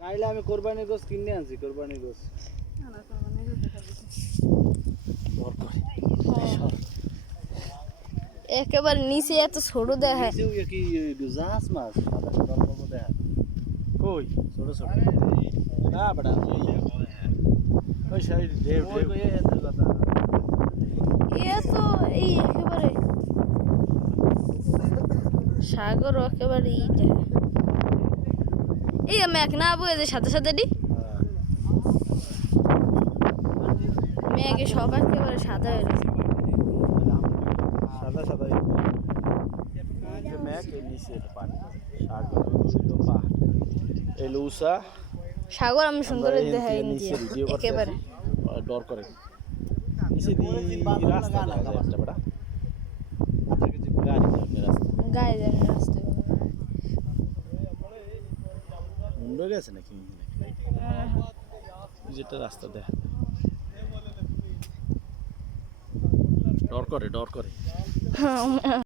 কাইলে আমি কোরবানির গোস কিনে আনছি কোরবানির গোস একেবারে নিচে এত ছোট দেখায় নিচেও কি জাহাজ মাছ সাদা সাদা অল্প দেখা কই ছোট ছোট না বড়া ওই সাইড ঢেউ ঢেউ এত কথা এ তো এই একেবারে সাগর একেবারে এইটা এই মেঘ না বয়ে যে সাথে সাথে ডি মেঘে সব একেবারে সাদা হয়ে গেছে সাদা সাদা ম্যাক এর নিচে পানি সাগর ছিল পাহাড় এই লুসা সাগর আমি সুন্দর দেখাই একেবারে ডর করে নিচে দিয়ে রাস্তা দেখা যায় একটা বড় আচ্ছা কিছু গাড়ি যাবে রাস্তা গায়ে যাবে রাস্তা মুন্ডে গেছে নাকি যেটা রাস্তা দেখা ডর করে হ্যাঁ